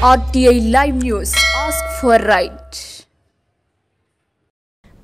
RTI Live News. Ask for right.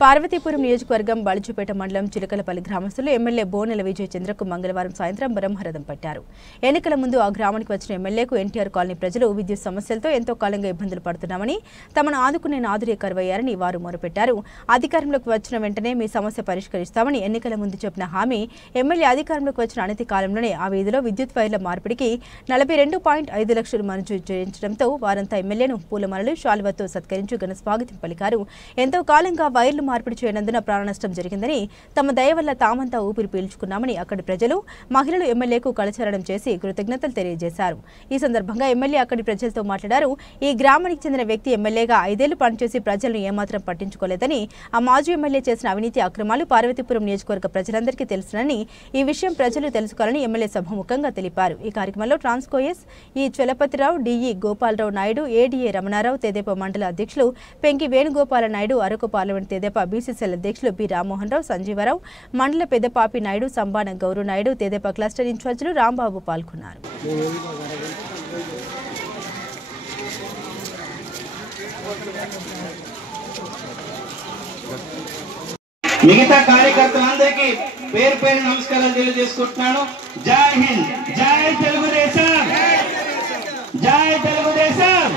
Parvathipuram నియోజకవర్గం బలిజుపేట మండలం చిలకలపల్లి గ్రామస్తులు ఎమ్మెల్యే బోనెల విజయ్ చంద్రకు మంగళవారం సాయంత్రం బ్రహ్మరథం పట్టారు. ఎన్నికల ముందు ఆ గ్రామానికి వచ్చిన ఎమ్మెల్యేకు ఎన్టీఆర్ కాలనీ ప్రజలు విద్యుత్ సమస్యలతో ఎంతో కాలంగా ఇబ్బందులు పడుతున్నామని, తమను ఆదుకునే నాదురే కరువయ్యారని వారు మొరపెట్టారు. అధికారంలోకి వచ్చిన వెంటనే మీ సమస్య పరిష్కరిస్తామని ఎన్నికల ముందు చెప్పిన హామీ ఎమ్మెల్యే అధికారంలోకి వచ్చిన అనతి కాలంలోనే ఆ వీధిలో విద్యుత్ వైర్ల మార్పిడికి 42.5 లక్షలు మంజూరు చేయించడంతో వారంతా ఎమ్మెల్యేను పూలమాలలు శాలువాతో సత్కరించి ఘన స్వాగతం పలికారు. ఎంతో కాలంగా వైర్లు మార్పిడి చేయనందున ప్రాణ నష్టం జరిగిందని, తమ దయ వల్ల తామంతా ఊపిరి పీల్చుకున్నామని అక్కడి ప్రజలు, మహిళలు ఎమ్మెల్యేకు కళచరణం చేసి కృతజ్ఞతలు తెలియజేశారు. ఈ సందర్భంగా ఎమ్మెల్యే అక్కడి ప్రజలతో మాట్లాడారు. ఈ గ్రామానికి చెందిన వ్యక్తి ఎమ్మెల్యేగా 5 ఏళ్లు పనిచేసి ప్రజలను ఏమాత్రం పట్టించుకోలేదని, ఆ మాజీ ఎమ్మెల్యే చేసిన అవినీతి అక్రమాలు పార్వతీపురం నియోజకవర్గ ప్రజలందరికీ తెలుసునని, ఈ విషయం ప్రజలు తెలుసుకోవాలని ఎమ్మెల్యే సభాముఖంగా తెలిపారు. ఈ కార్యక్రమంలో ట్రాన్స్కోఎస్ ఈ చలపతిరావు, డిఈ గోపాలరావు నాయుడు, ఏడీఏ రమణారావు, తెదేపా మండల అధ్యక్షులు పెంకి వేణుగోపాల నాయుడు, అరకు పార్లమెంట్ తెదేపా బీసీసీఎల్ అధ్యక్షులు బి రామ్మోహన్ రావు, సంజీవరావు, మండల పెద్దపాపి నాయుడు, సంబాన గౌరు నాయుడు, తెదేపా క్లస్టర్ ఇన్ఛార్జీలు రాంబాబు పాల్గొన్నారు. మిగతా కార్యకర్తలందరికీ పేరు పేరు నమస్కారాలు తెలియజేసుకుంటున్నాను. జై హింద్, జై తెలుగుదేశం, జై తెలుగుదేశం.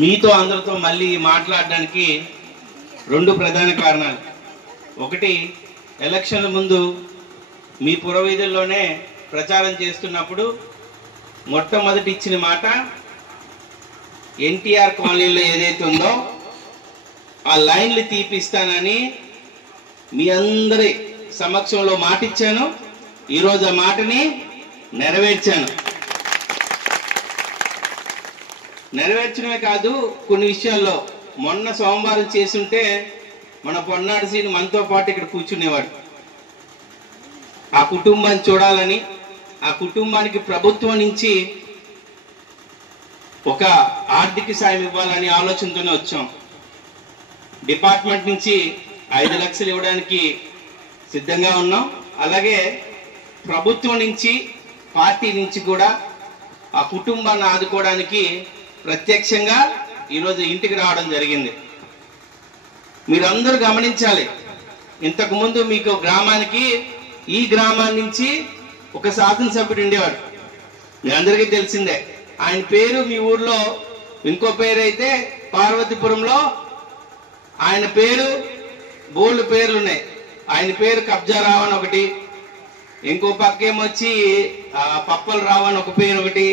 మీతో అందరితో మళ్ళీ మాట్లాడడానికి 2 ప్రధాన కారణాలు. ఒకటి, ఎలక్షన్ల ముందు మీ పురవీధుల్లోనే ప్రచారం చేస్తున్నప్పుడు మొట్టమొదటి ఇచ్చిన మాట ఎన్టీఆర్ కాలనీలో ఏదైతే ఉందో ఆ లైన్లు తీపిస్తానని మీ అందరి సమక్షంలో మాట ఇచ్చాను. ఈరోజు ఆ మాటని నెరవేర్చాను. నెరవేర్చడమే కాదు, కొన్ని విషయాల్లో మొన్న సోమవారం చేసుంటే మన పొన్నాడు సీని మనతో పాటు ఇక్కడ కూర్చునేవాడు. ఆ కుటుంబాన్ని చూడాలని, ఆ కుటుంబానికి ప్రభుత్వం నుంచి ఒక ఆర్థిక సాయం ఇవ్వాలని ఆలోచనతోనే వచ్చాం. డిపార్ట్మెంట్ నుంచి 5 లక్షలు ఇవ్వడానికి సిద్ధంగా ఉన్నాం. అలాగే ప్రభుత్వం నుంచి, పార్టీ నుంచి కూడా ఆ కుటుంబాన్ని ఆదుకోవడానికి ప్రత్యక్షంగా ఈరోజు ఇంటికి రావడం జరిగింది. మీరందరూ గమనించాలి, ఇంతకుముందు మీకు గ్రామానికి, ఈ గ్రామాన్ని నుంచి ఒక శాసనసభ్యుడు ఉండేవాడు. మీ అందరికీ తెలిసిందే. ఆయన పేరు మీ ఊర్లో ఇంకో పేరు అయితే పార్వతీపురంలో ఆయన పేరు బోల్డ్ పేర్లు ఉన్నాయి. ఆయన పేరు కబ్జా రావని ఒకటి, ఇంకో పక్కేమొచ్చి పప్పలు రావని ఒక పేరు ఒకటి,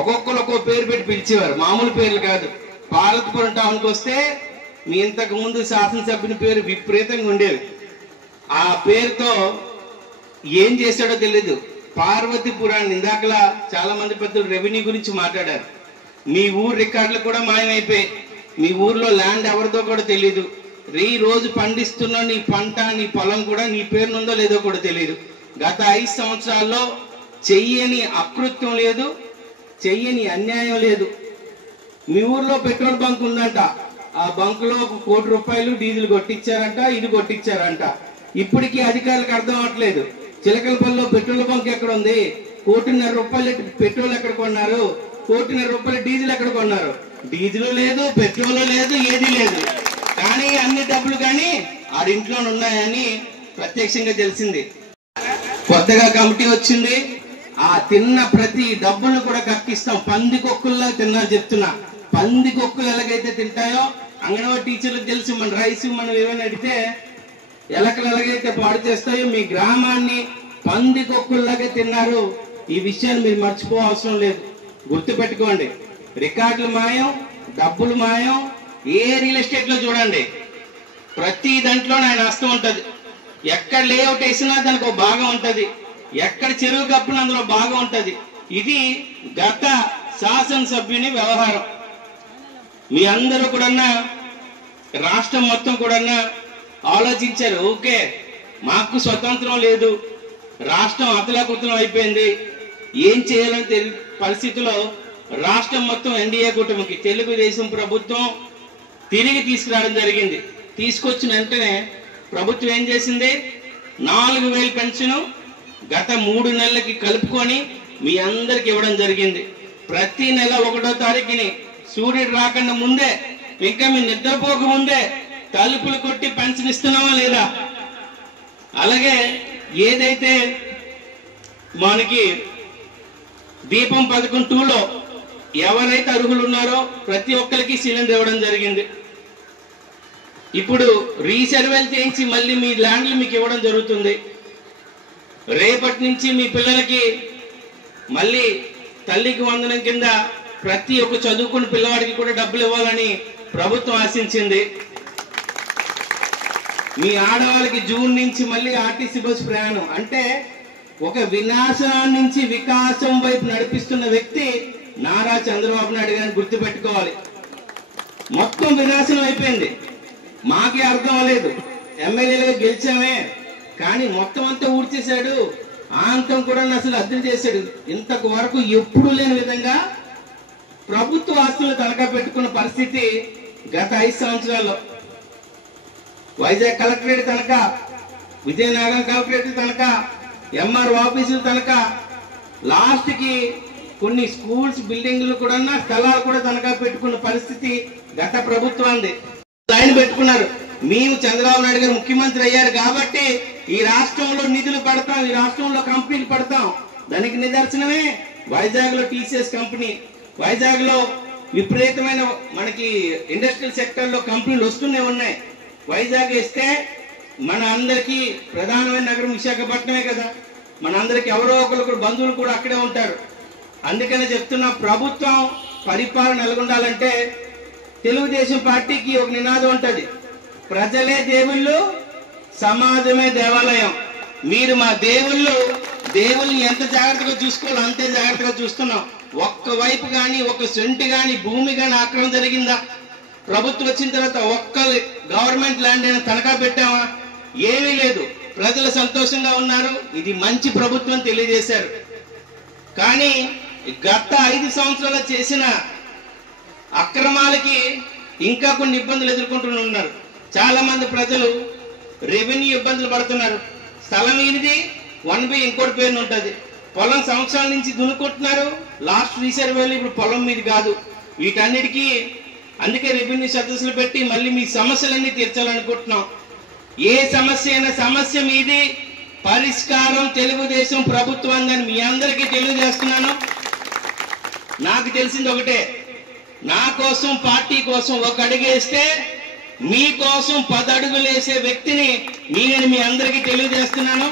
ఒక్కొక్కరు ఒక్కో పేరు పెట్టి పిలిచేవారు. మామూలు పేర్లు కాదు. పార్వతీపురం టౌన్కి వస్తే మీ ఇంతకు ముందు శాసనసభ్యుని పేరు విపరీతంగా ఉండేవి. ఆ పేరుతో ఏం చేశాడో తెలీదు. పార్వతీపురాన్ని ఇందాకలా చాలా మంది పెద్దలు రెవెన్యూ గురించి మాట్లాడారు. మీ ఊరు రికార్డులు కూడా మాయమైపోయాయి. మీ ఊర్లో ల్యాండ్ ఎవరిదో కూడా తెలీదు. ఈ రోజు పండిస్తున్న నీ పంట, నీ పొలం కూడా నీ పేరునుందో లేదో కూడా తెలియదు. గత 5 సంవత్సరాల్లో చెయ్యని అకృత్యం లేదు, చెయ్యని అన్యాయం లేదు. మీ ఊర్లో పెట్రోల్ బంక్ ఉందంట. ఆ బంకులో 1 కోటి రూపాయలు డీజిల్ కొట్టించారంట, ఇది కొట్టించారంట. ఇప్పటికీ అధికారులకు అర్థం అవట్లేదు. చిలకలపల్లిలో పెట్రోల్ బంక్ ఎక్కడ ఉంది, 1.5 కోటి పెట్రోల్ ఎక్కడ కొన్నారు, 1.5 కోటి డీజిల్ ఎక్కడ కొన్నారు? డీజిల్ లేదు, పెట్రోల్ లేదు, ఏది లేదు. కానీ అన్ని డబ్బులు కానీ ఆడింట్లో ఉన్నాయని ప్రత్యక్షంగా తెలిసింది. కొత్తగా కమిటీ వచ్చింది. ఆ తిన్న ప్రతి డబ్బును కూడా కక్కిస్తాం. పందికొక్కుల్లా తిన్నారు చెప్తున్నా. పందికొక్కులు ఎలాగైతే తింటాయో అంగన్వాడీ టీచర్లకు తెలుసు మన రైస్ మనం ఏమైనా అడిగితే ఎలకలు ఎలాగైతే పాడు చేస్తాయో మీ గ్రామాన్ని పందికొక్కుల్లాగా తిన్నారు. ఈ విషయాన్ని మీరు మర్చిపో అవసరం లేదు, గుర్తుపెట్టుకోండి. రికార్డులు మాయం, డబ్బులు మాయం. ఏ రియల్ ఎస్టేట్ లో చూడండి, ప్రతి దాంట్లో ఆయన హస్తం ఉంటది. ఎక్కడ లేఅవుట్ వేసినా దానికి ఒక భాగం ఉంటది, ఎక్కడ చెరువు కప్పున అందులో భాగం ఉంటది. ఇది గత శాసనసభ్యుని వ్యవహారం. మీ అందరూ కూడా రాష్ట్రం మొత్తం కూడా ఆలోచించారు. ఓకే, మాకు స్వతంత్రం లేదు, రాష్ట్రం అతలాకుతలం అయిపోయింది, ఏం చేయాలని పరిస్థితిలో రాష్ట్రం మొత్తం ఎన్డీఏ కూటమికి తెలుగుదేశం ప్రభుత్వం తిరిగి తీసుకురావడం జరిగింది. తీసుకొచ్చిన వెంటనే ప్రభుత్వం ఏం చేసింది, 4000 పెన్షన్ గత 3 నెలలకి కలుపుకొని మీ అందరికి ఇవ్వడం జరిగింది. ప్రతి నెల 1వ తారీఖుని సూర్యుడు రాకుండా ముందే, ఇంకా మీ నిద్రపోక ముందే తలుపులు కొట్టి పెన్షన్ ఇస్తున్నామా లేదా? అలాగే ఏదైతే మనకి దీపం పథకం 2లో ఎవరైతే అర్హులు ఉన్నారో ప్రతి ఒక్కరికి సిలిండర్ ఇవ్వడం జరిగింది. ఇప్పుడు రీసర్వేలు చేయించి మళ్ళీ మీ ల్యాండ్లు మీకు ఇవ్వడం జరుగుతుంది. రేపటి నుంచి మీ పిల్లలకి మళ్ళీ తల్లికి వందనం కింద ప్రతి ఒక్క చదువుకున్న పిల్లవాడికి కూడా డబ్బులు ఇవ్వాలని ప్రభుత్వం ఆశించింది. మీ ఆడవాళ్ళకి జూన్ నుంచి మళ్ళీ ఆర్టీసీ బస్ ప్రయాణం. అంటే ఒక వినాశనం నుంచి వికాసం వైపు నడిపిస్తున్న వ్యక్తి నారా చంద్రబాబు నాయుడు గారిని గుర్తుపెట్టుకోవాలి. మొత్తం వినాశనం అయిపోయింది, మాకే అర్థం అవ్వలేదు. ఎమ్మెల్యేలుగా గెలిచామే కానీ మొత్తం అంతా ఊడ్చేశాడు, ఆంతం కూడా అసలు అద్దె చేశాడు. ఇంతకు వరకు ఎప్పుడు లేని విధంగా ప్రభుత్వ ఆస్తులు తనఖా పెట్టుకున్న పరిస్థితి గత 5 సంవత్సరాల్లో. వైజాగ్ కలెక్టరేట్ తనఖా, విజయనగరం కలెక్టరేట్ తనఖా, ఎంఆర్ ఆఫీసులు తనఖా, లాస్ట్ కి కొన్ని స్కూల్స్ బిల్డింగ్లు కూడా స్థలాలు కూడా తనఖా పెట్టుకున్న పరిస్థితి గత ప్రభుత్వాన్ని. లైన్ పెట్టుకున్నారు, మేము చంద్రబాబు నాయుడు గారు ముఖ్యమంత్రి అయ్యారు కాబట్టి ఈ రాష్ట్రంలో నిధులు పడతాం, ఈ రాష్ట్రంలో కంపెనీలు పడతాం. దానికి నిదర్శనమే వైజాగ్ లో టీసీఎస్ కంపెనీ. వైజాగ్ లో విపరీతమైన మనకి ఇండస్ట్రియల్ సెక్టర్ లో కంపెనీలు వస్తూనే ఉన్నాయి. వైజాగ్ వేస్తే మన అందరికి ప్రధానమైన నగరం విశాఖపట్నమే కదా, మన అందరికి ఎవరో ఒకరు బంధువులు కూడా అక్కడే ఉంటారు. అందుకనే చెప్తున్నా, ప్రభుత్వం పరిపాలన ఎలాగుండాలంటే తెలుగుదేశం పార్టీకి ఒక నినాదం ఉంటది, ప్రజలే దేవుళ్ళు, సమాజమే దేవాలయం. మీరు మా దేవుళ్ళు, దేవుల్ని ఎంత జాగ్రత్తగా చూసుకోవాలో అంతే జాగ్రత్తగా చూస్తున్నాం. ఒక్క వైపు కానీ ఒక సెంటు కానీ భూమి కానీ ఆక్రమణ జరిగిందా? ప్రభుత్వం వచ్చిన తర్వాత ఒక్క గవర్నమెంట్ ల్యాండ్ అయినా తనఖా పెట్టామా? ఏమీ లేదు. ప్రజలు సంతోషంగా ఉన్నారు, ఇది మంచి ప్రభుత్వం తెలియజేశారు. కానీ గత 5 సంవత్సరాలు చేసిన అక్రమాలకి ఇంకా కొన్ని ఇబ్బందులు ఎదుర్కొంటున్నారు. చాలా మంది ప్రజలు రెవెన్యూ ఇబ్బందులు పడుతున్నారు. స్థలం ఈయనది, 1B ఇంకోటి పేరు ఉంటుంది. పొలం సంవత్సరాల నుంచి దున్నుకుంటున్నారు, లాస్ట్ రీసర్వేలు ఇప్పుడు పొలం మీద కాదు. వీటన్నిటికీ అందుకే రెవెన్యూ సదస్సులు పెట్టి మళ్ళీ మీ సమస్యలన్నీ తీర్చాలనుకుంటున్నాం. ఏ సమస్య అయినా సమస్య మీది, పరిష్కారం తెలుగుదేశం ప్రభుత్వాన్ని మీ అందరికీ తెలియజేస్తున్నాను. నాకు తెలిసింది ఒకటే, నా కోసం పార్టీ కోసం ఒక అడుగేస్తే మీకోసం 10 అడుగులు వేసే వ్యక్తిని నేను మీ అందరికీ తెలియజేస్తున్నాను.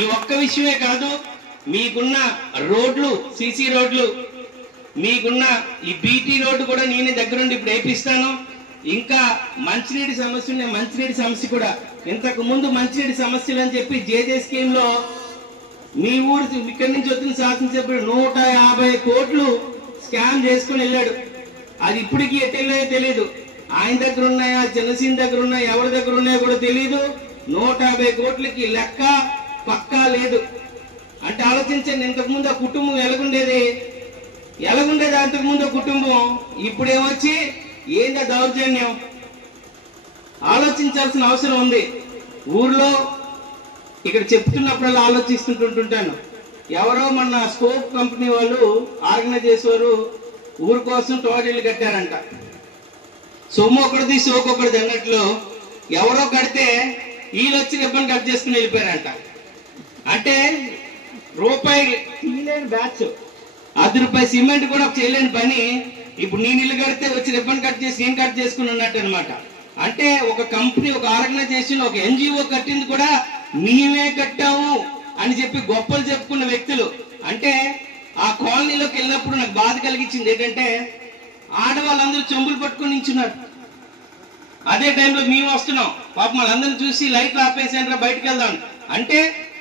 ఈ ఒక్క విషయమే కాదు, మీకున్న రోడ్లు, సీసీ రోడ్లు, మీకున్న ఈ బీటీ రోడ్డు కూడా నేనే దగ్గరుండి ఇప్పుడు వేపిస్తాను. ఇంకా మంచినీటి సమస్య ఉన్నాయి, మంచినీటి సమస్య కూడా ఇంతకు ముందు మంచినీటి సమస్యలు అని చెప్పి జేజే స్కీమ్ లో మీ ఊరు ఇక్కడి నుంచి వచ్చిన శాసనసభ్యుడు 150 కోట్లు స్కామ్ చేసుకుని వెళ్ళాడు. అది ఇప్పటికీ ఎట్టెళ్ళాయో తెలియదు. ఆయన దగ్గర ఉన్నాయా, జనసేన దగ్గర ఉన్నాయా, ఎవరి దగ్గర ఉన్నాయో కూడా తెలియదు. 150 కోట్లకి లెక్క పక్కా లేదు. అంటే ఆలోచించండి, ఇంతకుముందు ఆ కుటుంబం ఎలాగుండేది అంతకుముందు కుటుంబం, ఇప్పుడేమొచ్చి ఏందా దౌర్జన్యం? ఆలోచించాల్సిన అవసరం ఉంది. ఊర్లో ఇక్కడ చెప్తున్నప్పుడల్లా ఆలోచిస్తుంటుంటాను. ఎవరో మన స్కోప్ కంపెనీ వాళ్ళు ఆర్గనైజ్ చేసేవారు ఊరు కోసం టోటల్ కట్టారంట. సొమ్ము ఒకటిది సోకొకటిది అన్నట్లు ఎవరో కడితే వీళ్ళు వచ్చి రిబ్బన్ కట్ చేసుకుని వెళ్ళిపోయారంట. అంటే రూపాయి తీయలేని బ్యాచ్, ₹10 సిమెంట్ కూడా చేయలేని పని ఇప్పుడు నేను ఇల్లు కడితే వచ్చి రిబ్బన్ కట్ చేసి నేను కట్ చేసుకుని ఉన్నట్టు అనమాట. అంటే ఒక కంపెనీ, ఒక ఆర్గనైజేషన్, ఒక ఎన్జిఓ కట్టింది కూడా మేమే కట్టాము అని చెప్పి గొప్పలు చెప్పుకున్న వ్యక్తులు. అంటే ఆ కాలనీలోకి వెళ్ళినప్పుడు నాకు బాధ కలిగించింది ఏంటంటే ఆడవాళ్ళందరూ చెంబులు పట్టుకొని నించున్నారు. అదే టైంలో మేము వస్తున్నాం, పాపం వాళ్ళందరినీ చూసి లైట్లు ఆపేసేంట్రా బయటకు వెళ్దాం అంటే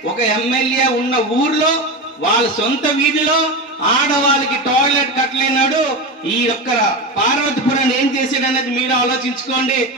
ఒక ఎమ్మెల్యే ఉన్న ఊర్లో వాళ్ళ సొంత వీధిలో ఆడవాళ్ళకి టాయిలెట్ కట్టలేనాడు ఈ యొక్క పార్వతీపురాన్ని ఏం చేశాడు అనేది మీరు ఆలోచించుకోండి.